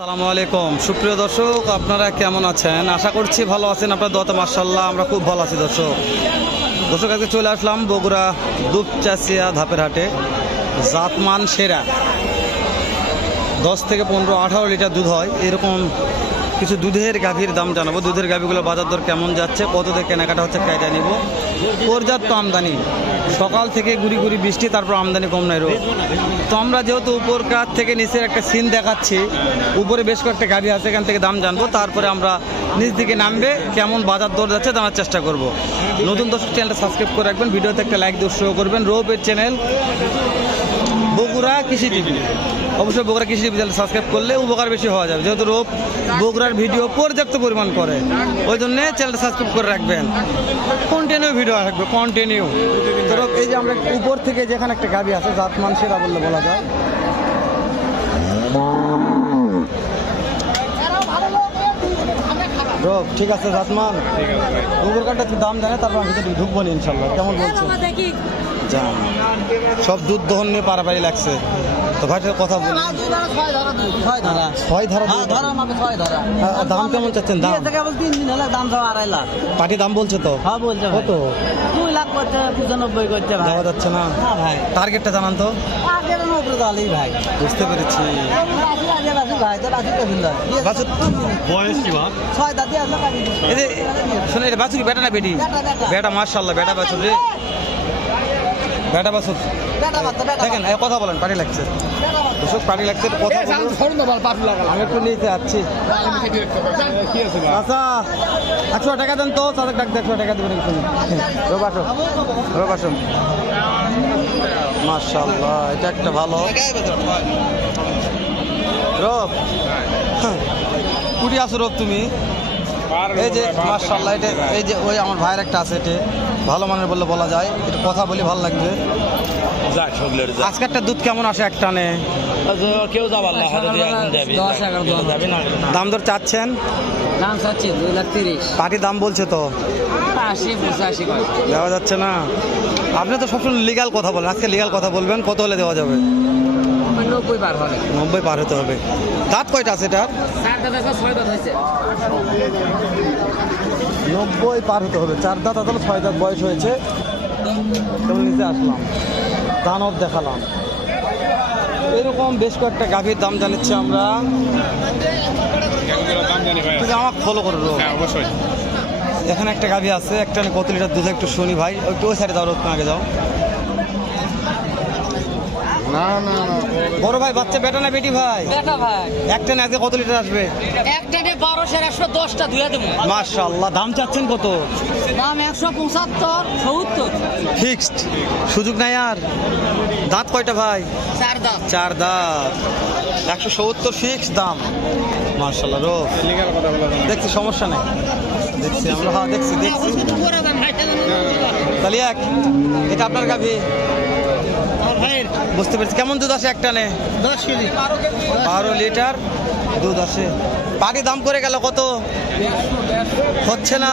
সালামু আলাইকুম। সুপ্রিয় দর্শক, আপনারা কেমন আছেন? আশা করছি ভালো আছেন আপনার দত মার্শাল্লাহ আমরা খুব ভালো আছি দর্শক। দর্শক, আজকে চলে আসলাম বগুড়া দুপচাচিয়া ধাপের হাটে। জাতমান সেরা। দশ থেকে পনেরো, আঠারো লিটার দুধ হয়। এরকম কিছু দুধের গাভীর দাম জানাব। দুধের গাভীগুলো বাজার দর কেমন যাচ্ছে? কত দিয়ে কেনাকাটা হচ্ছে কায়দা নিব। পর্যাপ্ত আমদানি। সকাল থেকে গুড়ি গুড়ি বৃষ্টি, তারপর আমদানি কম নাই রোদ তো আমরা যেহেতু উপর কাত থেকে নিচের একটা সিন দেখাচ্ছি, উপরে বেশ কয়েকটা গাড়ি আছে, এখান থেকে দাম জানব। তারপরে আমরা নিচ দিকে নামবে, কেমন বাজার দর যাচ্ছে জানার চেষ্টা করব। নতুন দর্শক চ্যানেলটা সাবস্ক্রাইব করে রাখবেন, ভিডিওতে একটা লাইক উৎসাহ করবেন। রোপের চ্যানেল, বগুড়া কৃষি টিভি। অবশ্যই বগুড়া কৃষি চ্যানেল সাবস্ক্রাইব করলে উপকার বেশি হওয়া যাবে। যেহেতু রোপ বগুড়ার ভিডিও পর্যাপ্ত পরিমাণ করে ওই জন্যে চ্যানেলটা সাবস্ক্রাইব করে রাখবেন। কন্টিনিউ ভিডিও আসবে কন্টিনিউ ধরো এই যে আমরা উপর থেকে যেখানে একটা গাবি আছে জাত মানুষেরা বললে বলা যায়। রোগ ঠিক আছে জাতমান। উপর কাঠটা দাম জানে তারপর আমি ভিতরে ঢুকবো না ইনশাল্লাহ। কেমন বলছেন? দেখি। সব দুধ দহন নিয়ে পারাপারি লাগছে। তো ভাইটার কথা বলি। ছয় ধরা ছয় ধরা। ধারা হ্যাঁ আ, দাম কেমন চাচ্ছেন? দাম? কেবল তিন দিন হলে দাম সব আড়াই লাখ। পার্টি দাম বলছে তো? হ্যাঁ বলছে কত? দুই লাখ করছে পঁচানব্বই করছে ভাই। দেওয়া যাচ্ছে না? না ভাই। টার্গেটটা জানান তো। দালি ভাই। বুঝতে পেরেছি। ভাই শোনো এটা বাছুর বেটা না বেটি? বেটা, মার্শাল্লাহ বেটা বাছুর রে। বেটা বাছুর বেটা দেখেন কথা বলেন পার্টি লাগছে। দর্শক পার্টি লাগছে কথা আমি একটু নিতে যাচ্ছি আচ্ছা একশো টাকা দেন তো তাদের ডাক একশো টাকা দেবেন রোগ আসো রোগ আসো। মার্শাল্লাহ এটা একটা ভালো। রব কুড়ি আসো রব তুমি। এই যে মার্শাল্লাহ এটা এই যে ওই আমার ভাইয়ের একটা আছে এটা ভালো মানের বললে বলা যায়। একটু কথা বলি ভালো লাগবে। যাক আজকেরটা দুধ কেমন আসে এক টানে? কেউ যাবার না দাম দর চাচ্ছেন? দাম চাচ্ছি দুই লাখ তিরিশ। পার্টি দাম বলছে তো? আশি পঁচাশি দেওয়া যাচ্ছে না। আপনি তো সবসময় লিগাল কথা বলেন আজকে লিগাল কথা বলবেন কত হলে দেওয়া যাবে? নব্বই পার হতে হবে। দাঁত কয়টা আছে এটার? চার দাঁত আছে ছয় দাঁত হয়েছে। নব্বই পার হতে হবে। চার দাঁত অথবা ছয় দাঁত বয়স হয়েছে। তেমন নিচে আসলাম। দানব দেখালাম। এরকম বেশ কয়েকটা গাভীর দাম জানিচ্ছি আমরা। আমাকে ফলো করে রো অবশ্যই। এখানে একটা গাভী আছে একটা না কত লিটার দুধ একটু শুনি ভাই। একটু ওই সাইডে দাও রোদ আগে যাও। না না বড় ভাই বাচ্চা বেটা না বেটি ভাই? বেটা ভাই। একটা না আজকে কত লিটার আসবে? একটা বারোশো দশটা ধুয়ে দেবো। দাম চাচ্ছেন কত? দাম একশো পঁচাত্তর সত্তর। ফিক্সড সুযোগ নাই আর। দাঁত কয়টা ভাই? চার দাম চার দাঁত। একশো সত্তর ফিক্স দাম। মার্শাল্লাহ রো দেখছি সমস্যা নেই। দেখছি আমরা হ্যাঁ দেখছি দেখছি। তাহলে এক এটা আপনার গাভি? বুঝতে পেরেছি। কেমন দুধ আসে একটা নে দশ কেজি। বারো লিটার দুধ আসে পাটি দাম করে গেল কত? হচ্ছে না।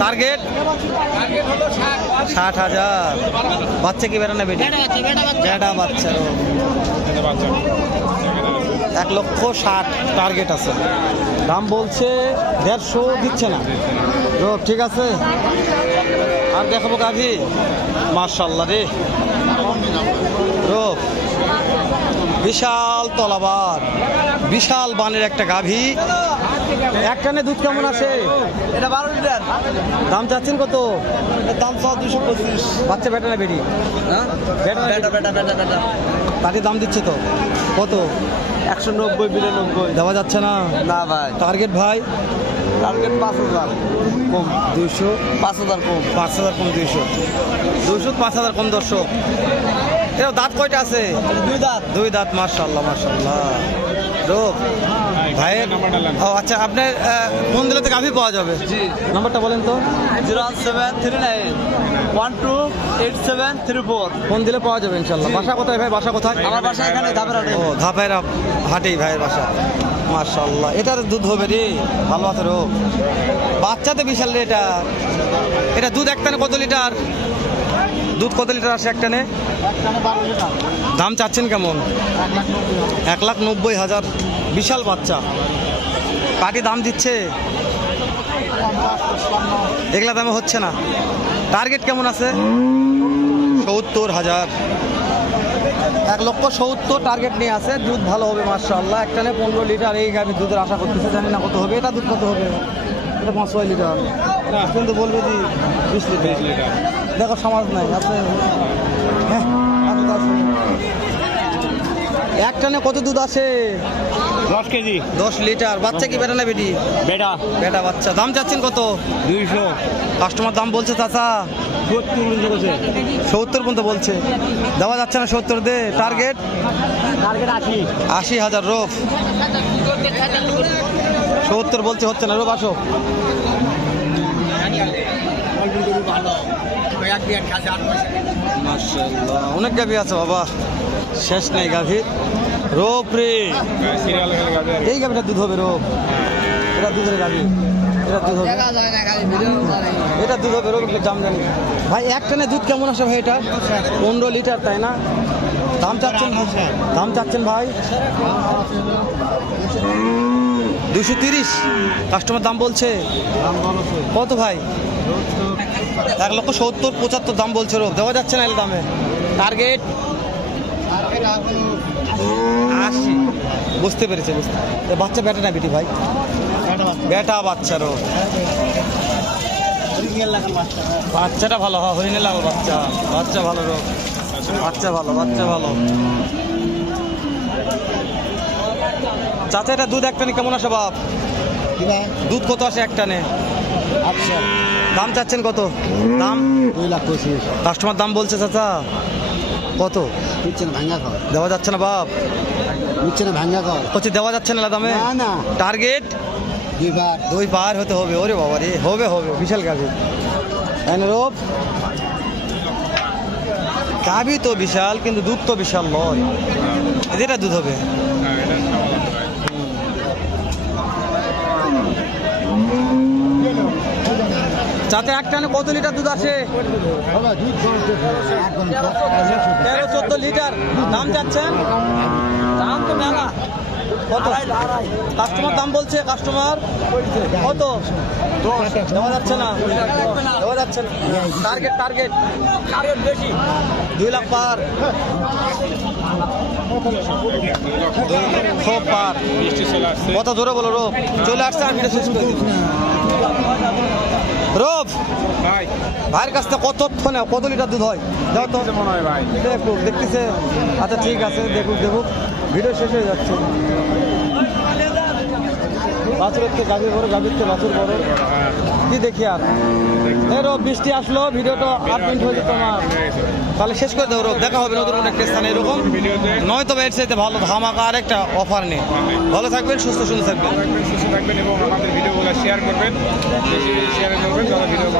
টার্গেট? ষাট হাজার। বাচ্চা কি বেড়ানো বেটি? বেটা বাচ্চা এক লক্ষ ষাট টার্গেট আছে। দাম বলছে দেড়শো দিচ্ছে না। রোগ ঠিক আছে? আর দেখাবো গাভি। মার্শাল্লাহ রে। বিশাল তলাবার বিশাল বানের একটা গাভী। একটানে দুধ কেমন আছে? এটা বারো লিটার। দাম চাচ্ছেন কত? দাম দুশো পঁচিশ। বাচ্চা বেটা না বেরি বেটা। তাকে দাম দিচ্ছে তো? কত? একশো নব্বই বিরানব্বই। দেওয়া যাচ্ছে না? না ভাই। টার্গেট ভাই? টার্গেট পাঁচ হাজার কম। দুইশো? পাঁচ হাজার কম। পাঁচ হাজার কম দুইশো। দুইশো পাঁচ হাজার কম দর্শক। এর দাঁত কয়টা আছে? দুই দাঁত। দুই দাঁত মার্শাল্লাহ মার্শাল্লাহ রোগ ভাইয়ের ও আচ্ছা আপনার আহ, ফোন দিলে তো গাভী পাওয়া যাবে? জি নাম্বারটা বলেন তো। Zero one seven three nine one two eight seven three four. Phone দিলে পাওয়া যাবে ইনশাল্লাহ বাসা কোথায় ভাই? বাসা কোথায়? আমার বাসা এখানে ধাপের ও ধাপের হাটেই ভাইয়ের বাসা। মার্শাল্লাহ এটার দুধ হবে রে। ভালো আছে রো বাচ্চা তো বিশাল রে এটা। এটা দুধ একটানে কত লিটার? দুধ কত লিটার আসে একটানে দাম চাচ্ছেন কেমন? এক লাখ নব্বই হাজার। বিশাল বাচ্চা। পাটি দাম দিচ্ছে? এগুলা দামে হচ্ছে না। টার্গেট কেমন আছে? সত্তর হাজার। এক লক্ষ সত্তর টার্গেট নিয়ে আছে। দুধ ভালো হবে মার্শাল্লাহ একটানে পনেরো লিটার এই আমি দুধের আশা করতেছে। জানি না কত হবে। এটা দুধ কত হবে? এটা পাঁচ ছয় লিটার। কিন্তু বলবে যে বিশ লিটার। দেখো সমাজ নাই আছে? হ্যাঁ। আছে। এক টানে কত দুধ আছে দশ কেজি। দশ লিটার। বাচ্চা কি বেটা না বেটি? বেটা। বেটা বাচ্চা। দাম চাচ্ছেন কত? দুইশো। কাস্টমার দাম বলছে চাচা। সত্তর পর্যন্ত বলছে। দেওয়া যাচ্ছে না সত্তর দে। টার্গেট? টার্গেট আশি। আশি হাজার রোফ। সত্তর বলছে হচ্ছে না। রোফ আসো। অনেক গাভি আছে বাবা। শেষ নেই গাভি। রোপ রে। এই গাভিটা দুধ হবে রোপ। এটা দুধের গাভি। এটা দুধ হবে। এটা দুধ হবে রোপ দাম জানি। ভাই এক টানে দুধ কেমন আসে ভাই এটা? পনেরো লিটার তাই না? দাম চাচ্ছেন দাম চাচ্ছেন ভাই? দুশো তিরিশ। কাস্টমার দাম বলছে। কত ভাই? এক লক্ষ সত্তর পঁচাত্তর দাম বলছে রোপ দেওয়া যাচ্ছে না এর দামে টার্গেট আশি। বুঝতে পেরেছে বুঝতে বাচ্চা বেটা না বেটি ভাই? বেটা বাচ্চারও বাচ্চাটা ভালো হয় হরিণে লাগো বাচ্চা। বাচ্চা ভালো রোগ। বাচ্চা ভালো বাচ্চা ভালো। চাচা এটা দুধ একটানে কেমন আসে বাপ? দুধ কত আসে একটানে আচ্ছা। দাম চাচ্ছেন কত? দাম? দুই লাখ পঁচিশ কাস্টমার দাম বলছে চাচা। কত? দিচ্ছে না ভাঙ্গা কর দেওয়া যাচ্ছে না বাপ। দিচ্ছে না ভাঙ্গা কর হচ্ছে দেওয়া যাচ্ছে না দামে? না না। টার্গেট দুইবার। দুই পার হতে হবে। ওরে বাবা রে হবে হবে। বিশাল গাভি। রোপ গাভি তো বিশাল কিন্তু দুধ তো বিশাল নয়। এটা দুধ হবে? যাতে এক টানে কত লিটার দুধ আসে? তেরো চোদ্দ লিটার। দাম চাচ্ছেন? দাম তো মেলা। কত? কাস্টমার দাম বলছে কাস্টমার কত? দেওয়া যাচ্ছে না। দেওয়া যাচ্ছে না। টার্গেট টার্গেট টার্গেট বেশি। দুই লাখ পার। সব পার। কত ধরে বলো রোপ চলে আসছে আমি শেষ দিই ভাই। ভাইয়ের কাছ থেকে কত ফোনে কত লিটার দুধ হয়? দাও তো। দেখুক দেখতেছে। আচ্ছা ঠিক আছে দেখুক দেখুক। ভিডিও শেষ হয়ে যাচ্ছে। বাছুরের থেকে গাভীর বড় বাছুর বড়। কি দেখি আর? এরও বৃষ্টি আসলো, ভিডিওটা আট মিনিট হয়ে যেত আমার তাহলে শেষ করে দেবো দেখা হবে নতুন কোনো একটা স্থানে এরকম। নয় তবে এর চাইতে ভালো ধামাকা আর একটা অফার নেই। ভালো থাকবেন, সুস্থ, সুন্দর থাকবেন। সুস্থ থাকবেন এবং আমাদের ভিডিওগুলো শেয়ার করবেন। শেয়ার করবেন ভিডিও